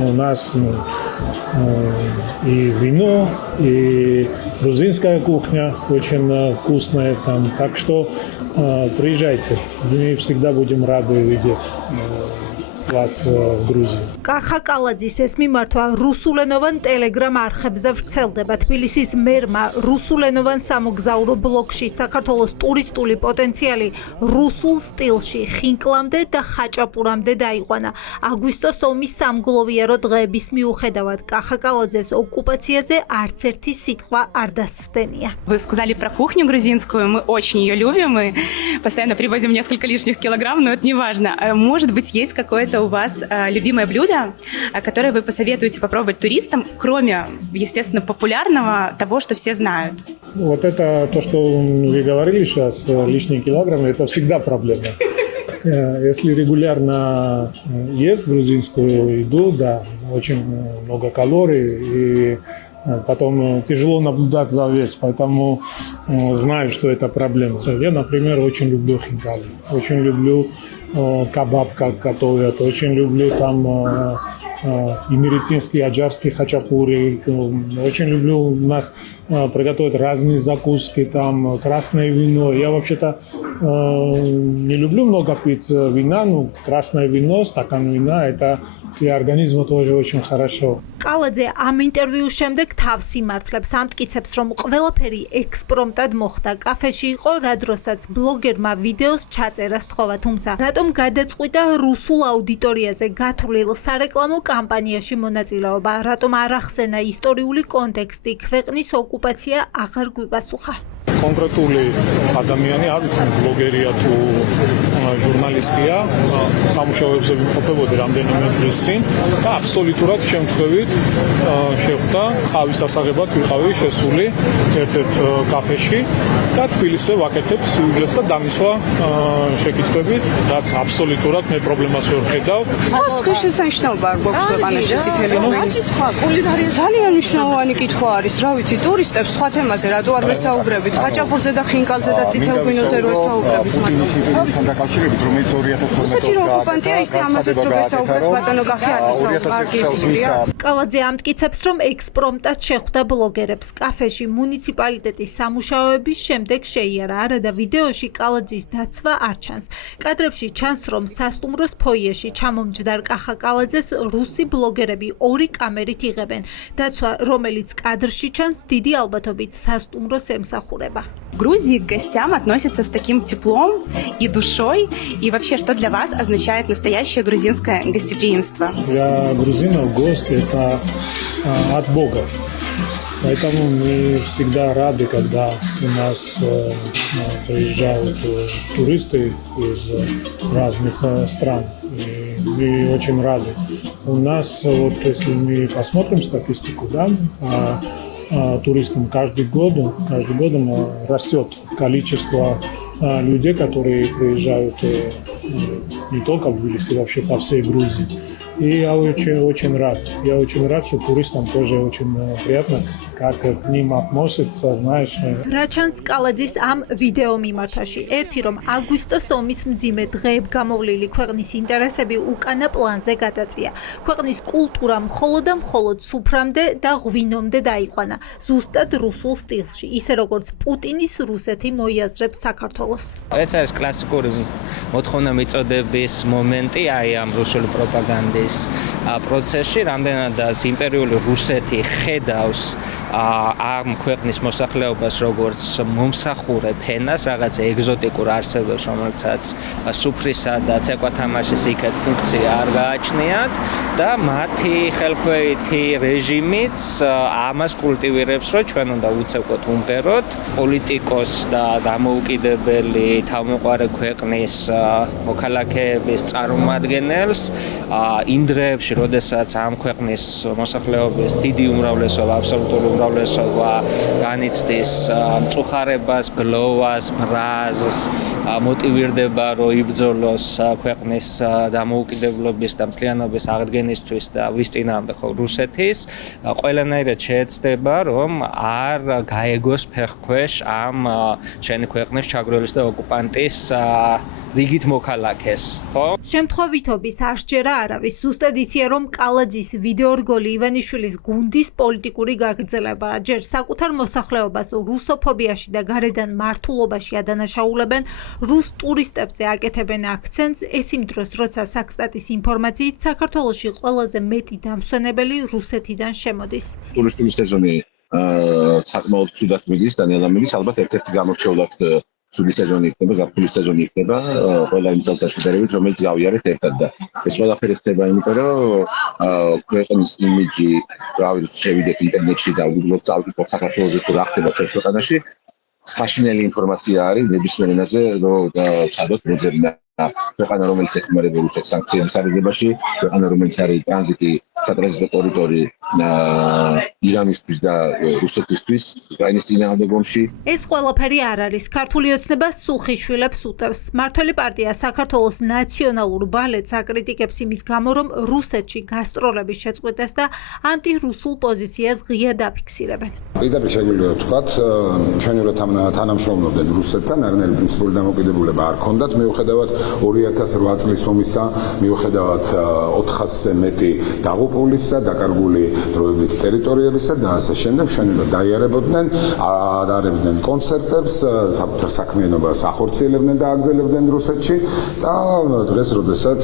У нас и вино, и грузинская кухня очень вкусная там. Так что приезжайте. Мы всегда будем рады видеть вас в Грузии. კახა კალაძის ეს მიმართვა რუსულენოვან ტელეგრამ არხებზე ვრცელდება. თბილისის მერმა რუსულენოვან სამოგზაურო ბლოგში საქართველოს ტურისტული პოტენციალი რუსულ სტილში ხინკლამდე და ხაჭაპურამდე დაიყვანა. აგვისტოს ომის სამგლოვიარო დღეების მიუხედავად კახა კალაძეს ოკუპაციაზე არც ერთი სიტყვა არ დასცდენია. Вы сказали про кухню грузинскую, мы очень ее любим, мы постоянно привозим несколько лишних килограмм, но это не важно. Может быть, есть какое-то у вас любимое блюдо, которое вы посоветуете попробовать туристам, кроме, естественно, популярного, того, что все знают? Вот это то, что вы говорили сейчас, лишние килограммы, это всегда проблема. Если регулярно есть грузинскую еду, да, очень много калорий, и потом тяжело наблюдать за весом, поэтому знаю, что это проблема. Я, например, очень люблю хинкали, очень люблю кабаб, как готовят, очень люблю там имеретинский, аджарский хачапури, очень люблю у нас приготовить разные закуски, там красное вино. Я вообще-то не люблю много пить вина, но красное вино, стакан вина, это для организма тоже очень хорошо. კალაძე ამ ინტერვიუს შემდეგ თავს იმართლებს, ამტკიცებს, რომ ყველაფერი ექსპრომტად მოხდა. კაფეში იყო, რა დროსაც ბლოგერმა ვიდეოს ჩაწერა სთხოვა, თუმცა რატომ გადაწყვიტა რუსულ აუდიტორიაზე გათვლილ სარეკლამო კამპანიაში მონაწილეობა, რატომ არ ახსენა ისტორიული კონტექსტი, ქვეყნის ოკუპაცია აღარ გვიპასუხა. კონკრეტული ადამიანი არ ვიცი ბლოგერია თუ ჟურნალისტია, სამუშაოებზე ვიმყოფებოდი რამდენიმე დღის წინ და აბსოლუტურად შემთხვევით შეხვდა ყავის ასაღებად ვიყავი შესული ერთ-ერთ კაფეში და თბილისზე ვაკეთებ სიუჟეტს და დამისვა შეკითხვებით, რაც აბსოლუტურად მე პრობლემას ვერ ხედავ. შესანიშნაობა არ გვაქვს ქვეყანაში წითელი ღვინის. ძალიან მნიშვნელოვანი კითხვა არის, რა ვიცი, ტურისტებს სხვა თემაზე რატო არ ვესაუბრებით? ხაჭაპურზე და ხინკალზე და წითელ ღვინოზე რო ვესაუბრებით მათთან დაკავშირებით, რომელიც 2012 ისეთი რო ოკუპანტია, ისე ამაზეც რო ვესაუბრებთ, ბატონო კახი არ ვისაუბრებია. კალაძე ამტკიცებს, რომ ექსპრომტად შეხვდა ბლოგერებს. კაფეში მუნიციპალიტეტის სამუშაოების შემდეგ შეიარა, არა და ვიდეოში კალაძის დაცვა არ ჩანს. კადრებში ჩანს, რომ სასტუმროს ფოიეში ჩამომჯდარ კახა კალაძეს რუსი бლოგერები ორი კამერით იღებენ. დაცვა, რომელიც კადრში ჩანს, დიდი ალბათობით სასტუმროს ემსახურება. В Грузии к гостям относятся с таким теплом и душой. И вообще, что для вас означает настоящее грузинское гостеприимство? Для грузинов гость – это от Бога. Поэтому мы всегда рады, когда у нас приезжают туристы из разных стран. И мы очень рады. У нас, вот если мы посмотрим статистику, да, туристам каждый год растет количество людей, которые приезжают не только в Тбилиси, вообще по всей Грузии. И я очень рад. Я очень рад, что туристам тоже очень приятно, как к ним относятся, знаешь. რაჩანს კალაძის ამ ვიდეო მიმართვაში. ერთი რომ აგვისტოს ომის მძიმე დღეებ გამოვლილი ქვეყნის ინტერესები უკანა პლანზე გადაწია. ქვეყნის კულტურა მხოლოდ სუფრამდე და ღვინომდე დაიყვანა, ზუსტად რუსულ სტილში, ისე როგორც პუტინის რუსეთი მოიაზრებს საქართველოს. ეს არის კლასიკური მოთხოვნა მიწოდების მომენტი აი ამ რუსული პროპაგანდის პროცესში, რამდენადაც იმპერიული რუსეთი ხედავს ამ ქვეყნის მოსახლეობას როგორც მომსახურე ფენას, რაღაც ეგზოტიკურ არსებებს, რომელსაც სუფრისა და ცეკვათამაშის იქეთ ფუნქცია არ გააჩნიათ და მათი ხელქვეითი რეჟიმიც ამას კულტივირებს, რომ ჩვენ უნდა უცებოთ უმღეროთ პოლიტიკოს და დამოუკიდებელი თავმოყარე ქვეყნის მოქალაქეების წარმომადგენელს იმ დღეებში, როდესაც ამ ქვეყნის მოსახლეობის დიდი უმრავლესობა, აბსოლუტური უმრავლესობა განიცდის მწუხარებას, გლოვას, ბრაზს, მოტივირდება, რომ იბრძოლოს ქვეყნის დამოუკიდებლობის და მთლიანობის აღდგენისთვის და ვის წინააღმდეგ ხო რუსეთის, ყველანაირად შეეცდება, რომ არ გაეგოს ფეხქვეშ ამ შენი ქვეყნის ჩაგროლის და ოკუპანტის რიგით მოქალაქეს, ხო? შემთხვევითობის არ სჯერა არავის. ზუსტად იციან, რომ კალაძის ვიდეორგოლი ივანიშვილის გუნდის პოლიტიკური გაგრძელებაა. ჯერ საკუთარ მოსახლეობას რუსოფობიაში და გარედან მართულობაში ადანაშაულებენ, რუს ტურისტებზე აკეთებენ აქცენტს, ეს იმ დროს, როცა საქსტატის ინფორმაციით საქართველოში ყველაზე მეტი დამსვენებელი რუსეთიდან შემოდის. ტურისტული სეზონი საკმაოდ ცუდად მიდის და ნელა მიდის, ალბათ ერთ-ერთი გამორჩეულად ცუდი სეზონი იქნება, ზაფხულის სეზონი იქნება ყველა იმ წელთან შედარებით, რომელიც გავიარეთ ერთად და ეს ყველაფერი ხდება იმიტომ, რომ ქვეყნის იმიჯი, რავი, შევიდეთ ინტერნეტში და უბრალოდ წავიკითხოთ საქართველოზე თუ რა ხდება ჩვენს ქვეყანაში, საშინელი ინფორმაცია არის ნებისმიერ ენაზე, რომ ვცადოთ მოძებნა ქვეყანა, რომელიც ეხმარება რუსეთს სანქციების აღებაში, ქვეყანა, რომელიც არის ტრანზიტი სატრანზიტო კორიდორი ირანისთვის და რუსეთისთვის, უკრაინის წინააღმდეგ ომში. ეს ყველაფერი არ არის. ქართული ოცნება სულხიშვილებს უტევს. მმართველი პარტია საქართველოს ნაციონალურ ბალეტს აკრიტიკებს იმის გამო, რომ რუსეთში გასტროლების შეწყვეტას და ანტირუსულ პოზიციას ღიად აფიქსირებენ. პირდაპირ შეგვიძლია ვთქვათ, ჩვენი რო თანამშრომლობდნენ რუსეთთან, არანაირი პრინციპული დამოკიდებულება არ ქონდათ, მიუხედავად 2008 წლის ომისა, მიუხედავად 400-ზე მეტი დაღუპულისა, დაკარგული დროებით ტერიტორიებისა და ასე შემდეგ, ჩვენი რო დაიარებოდნენ, ატარებდნენ კონცერტებს, საკუთარ საქმიანობას ახორციელებდნენ და აგრძელებდნენ რუსეთში და დღეს, როდესაც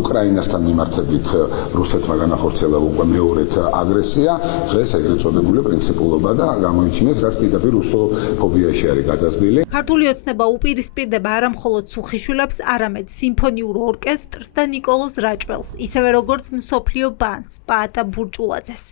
უკრაინასთან მიმართებით რუსეთმა განახორციელა უკვე მეორედ აგრესია, დღეს ეგრეთ წოდებული პრინციპულობა და გამოიჩინეს, რაც პირდაპირ რუსოფობიაში არის გადაზრდილი. ქართული ოცნება უპირისპირდება არა მხოლოდ სულხიშვილებს, არამედ სიმფონიურ ორკესტრს და ნიკოლოზ რაჭველს, ისევე როგორც მსოფლიო ბანკს, პაატა ბურჭულაძეს.